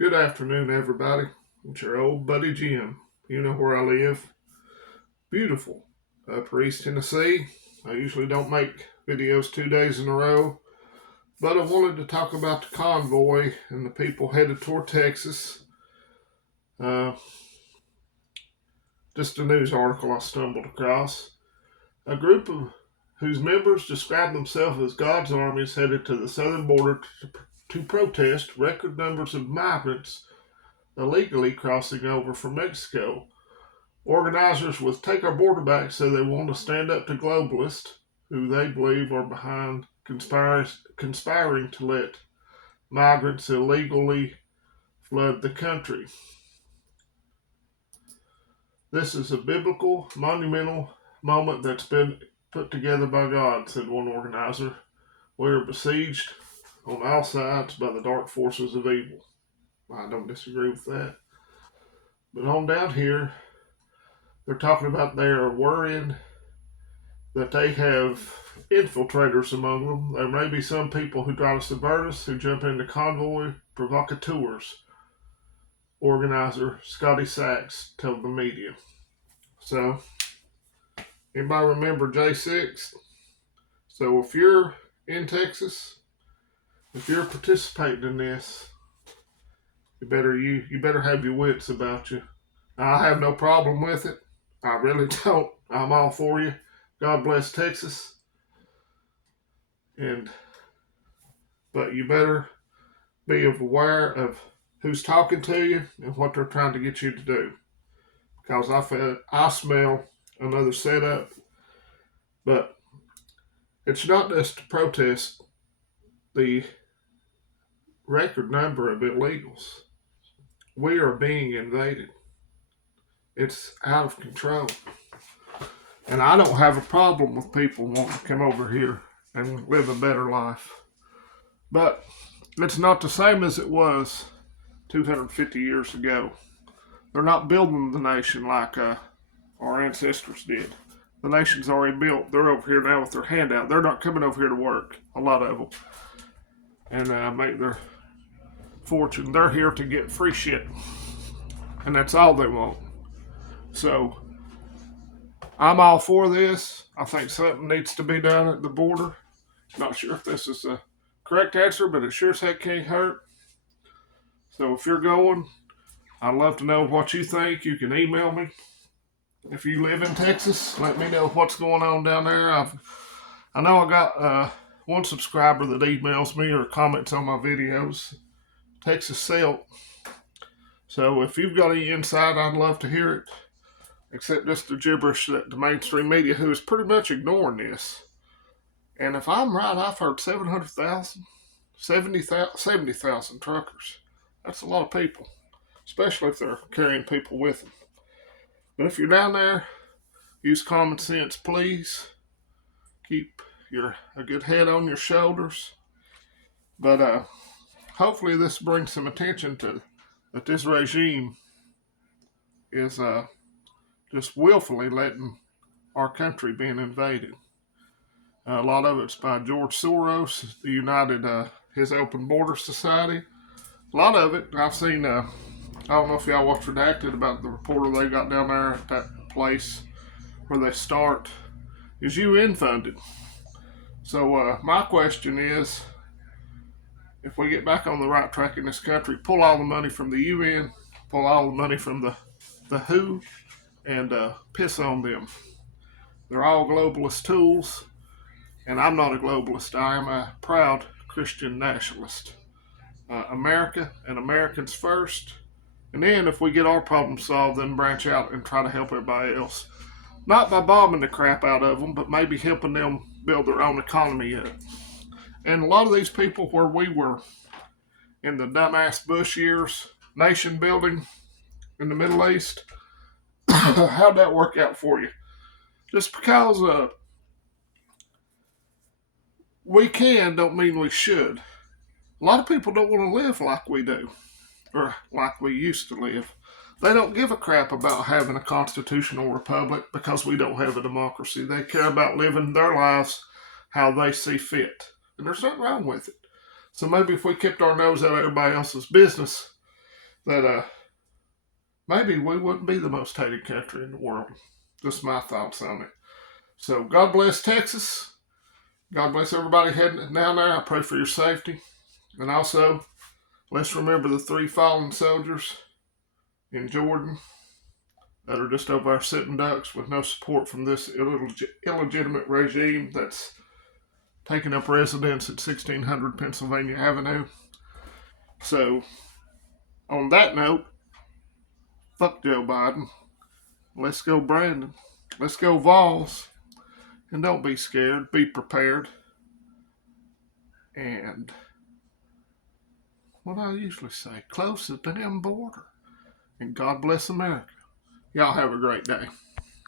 Good afternoon, everybody. It's your old buddy Jim. You know where I live. Beautiful. Upper East Tennessee. I usually don't make videos 2 days in a row, but I wanted to talk about the convoy and the people headed toward Texas. Uh, just a news article I stumbled across. A group of whose members describe themselves as God's armies headed to the southern border to protest record numbers of migrants illegally crossing over from Mexico. Organizers with Take Our Border Back say they want to stand up to globalists who they believe are behind conspiring to let migrants illegally flood the country. This is a biblical, monumental moment that's been put together by God, said one organizer. We are besieged on all sides by the dark forces of evil. I don't disagree with that. But on down here, they're talking about they are worrying that they have infiltrators among them. There may be some people who try to subvert us, who jump into convoy provocateurs. Organizer Scotty Sachs told the media. So, anybody remember J6? So if you're in Texas, if you're participating in this, you better have your wits about you. I have no problem with it. I really don't. I'm all for you. God bless Texas. But you better be aware of who's talking to you and what they're trying to get you to do. Because I smell another setup. But it's not just to protest the record number of illegals. We are being invaded. It's out of control. And I don't have a problem with people wanting to come over here and live a better life. But it's not the same as it was 250 years ago. They're not building the nation like our ancestors did. The nation's already built. They're over here now with their hand out. They're not coming over here to work, a lot of them, and make their fortune. They're here to get free shit. And that's all they want. So, I'm all for this. I think something needs to be done at the border. Not sure if this is the correct answer, but it sure as heck can't hurt. So if you're going, I'd love to know what you think. You can email me. If you live in Texas, let me know what's going on down there. I know I got one subscriber that emails me or comments on my videos, Texas Selt. So if you've got any insight, I'd love to hear it. Except just the gibberish that the mainstream media, who is pretty much ignoring this. And if I'm right, I've heard 700,000, 70,000 truckers. That's a lot of people, especially if they're carrying people with them. But if you're down there, use common sense, please. Keep a good head on your shoulders. But hopefully this brings some attention to that this regime is just willfully letting our country being invaded. A lot of it's by George Soros, the United, his Open Border Society. A lot of it, I've seen, I don't know if y'all watched Redacted about the reporter they got down there at that place where they start, is UN funded. So my question is, if we get back on the right track in this country, pull all the money from the UN, pull all the money from the WHO, and piss on them. They're all globalist tools, and I'm not a globalist. I am a proud Christian nationalist. America and Americans first, and then if we get our problem solved, then branch out and try to help everybody else. Not by bombing the crap out of them, but maybe helping them build their own economy up. And a lot of these people where we were in the dumbass Bush years, nation building in the Middle East, how'd that work out for you? Just because we can don't mean we should. A lot of people don't want to live like we do, or like we used to live. They don't give a crap about having a constitutional republic because we don't have a democracy. They care about living their lives how they see fit. And there's nothing wrong with it. So maybe if we kept our nose out of everybody else's business that maybe we wouldn't be the most hated country in the world. Just my thoughts on it. So God bless Texas. God bless everybody heading down there. I pray for your safety. And also, let's remember the 3 fallen soldiers in Jordan that are just over there sitting ducks with no support from this illegitimate regime that's taking up residence at 1600 Pennsylvania Avenue. So, on that note, fuck Joe Biden. Let's go, Brandon. Let's go, Vols. And don't be scared. Be prepared. And what I usually say, close the damn border. And God bless America. Y'all have a great day.